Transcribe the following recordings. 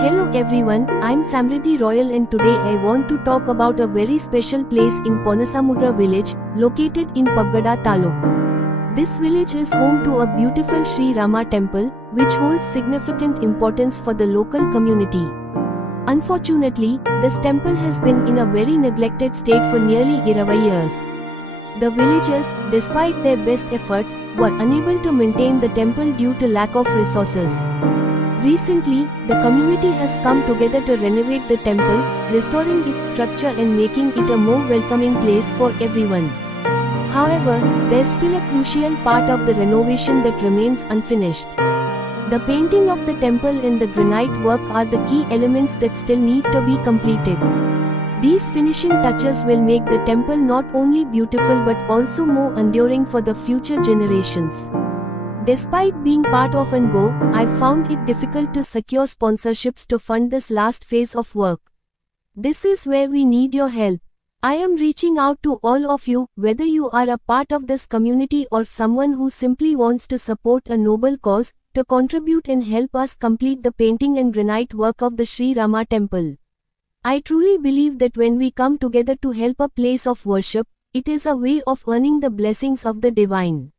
Hello everyone, I'm Samriddhi Royal and today I want to talk about a very special place in Ponasamudra village, located in Paggada Taluk. This village is home to a beautiful Sri Rama temple, which holds significant importance for the local community. Unfortunately, this temple has been in a very neglected state for nearly 20 years. The villagers, despite their best efforts, were unable to maintain the temple due to lack of resources. Recently, the community has come together to renovate the temple, restoring its structure and making it a more welcoming place for everyone. However, there's still a crucial part of the renovation that remains unfinished. The painting of the temple and the granite work are the key elements that still need to be completed. These finishing touches will make the temple not only beautiful but also more enduring for the future generations. Despite being part of Go, I found it difficult to secure sponsorships to fund this last phase of work. This is where we need your help. I am reaching out to all of you, whether you are a part of this community or someone who simply wants to support a noble cause, to contribute and help us complete the painting and granite work of the Sri Rama temple. I truly believe that when we come together to help a place of worship, it is a way of earning the blessings of the divine.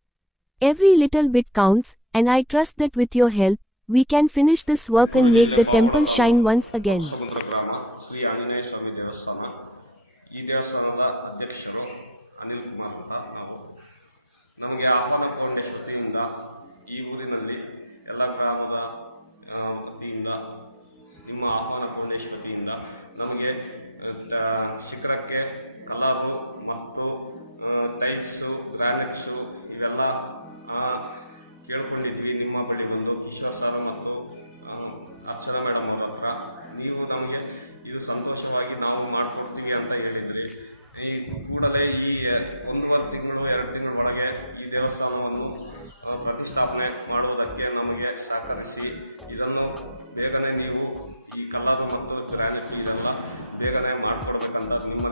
Every little bit counts, and I trust that with your help, we can finish this work and make the temple shine once again. ಸಮುದ್ರ ಗ್ರಾಮ ಶ್ರೀ ಆಂಜನೇಯ ಸ್ವಾಮಿ ದೇವಸ್ಥಾನ. ಈ ದೇವಸ್ಥಾನದ ಅಧ್ಯಕ್ಷರು ಅನಿಲ್ ಕುಮಾರ್ ಅಂತ ನಾವು. ನಮಗೆ ಆಹ್ವಾನ ಫೌಂಡೇಶನ್ ವತಿಯಿಂದ ಈ ಊರಿನಲ್ಲಿ ಎಲ್ಲ ಗ್ರಾಮದ ವತಿಯಿಂದ ನಿಮ್ಮ ಆಹ್ವಾನ ಫೌಂಡೇಶನ್ ವತಿಯಿಂದ ನಮಗೆ ಶಿಖರಕ್ಕೆ ಕಲರು ಮತ್ತು ಟೈಲ್ಸು ಗ್ರಾನೈಟ್ಸು ಇವೆಲ್ಲ ಕೇಳ್ಕೊಂಡಿದ್ವಿ. ನಿಮ್ಮ ಬಳಿ ಬಂದು ಈಶ್ವರ್ ಸರ್ ಮತ್ತು ಅರ್ಚನಾ ಮೇಡಮ್ ಅವ್ರ ಹತ್ರ ನೀವು ನಮಗೆ ಇದು ಸಂತೋಷವಾಗಿ ನಾವು ಮಾಡಿಕೊಡ್ತೀವಿ ಅಂತ ಹೇಳಿದ್ರಿ. ಈ ಕೂಡಲೇ ಈ 1 ತಿಂಗಳು 2 ತಿಂಗಳ ಒಳಗೆ ಈ ದೇವಸ್ಥಾನವನ್ನು ಪ್ರತಿಷ್ಠಾಪನೆ ಮಾಡುವುದಕ್ಕೆ ನಮಗೆ ಸಹಕರಿಸಿ ಇದನ್ನು ಬೇಗನೆ ನೀವು ಈ ಕಲರ್ ಮತ್ತು ಗ್ರಾನೈಟ್ ಇದೆಲ್ಲ ಬೇಗನೆ ಮಾಡಿಕೊಡ್ಬೇಕಂತ ನಿಮ್ಮ